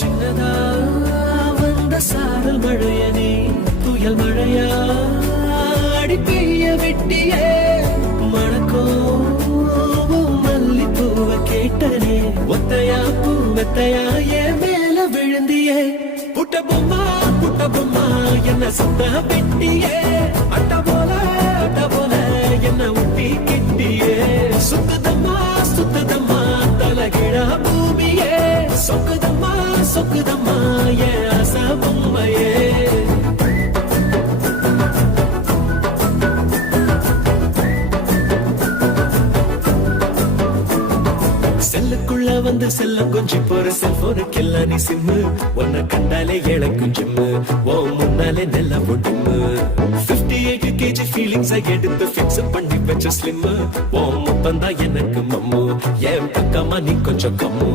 சின்னதா வந்த சாரல் மழையனே புயல் மழையா அடி பெய்ய வெட்டியே மணக்கோ மல்லிப்பூவை கேட்டனே ஒத்தையா பூவத்தையா என் மேல விழுந்தியே புட்ட பொம்மா என்ன சொந்த வெட்டியே அட்ட போல என்ன ஊட்டி கிட்டியே சுத்துதம்மா தலகிழா பூமியே சொக்குதம்மா என் ஆசை பொம்மையே செல்லுக்குள்ள வந்து செல்லம் கொஞ்சி போற செல்போனுக்கெல்லாம் நீ சிம்மு உன்னை கண்டாலே இழக்கும் ஜிம்மு ஓ முன்னாலே நெல்ல போட்டும்மு 58 kg ஃபீலிங்ஸ் எடுத்து ஃபிக்ஸ் பண்ணி வச்ச ஸ்லிம்மு ஓ முத்தம் தான் எனக்கு மம்மு என் பக்கமா நீ கொஞ்சம் கம்மு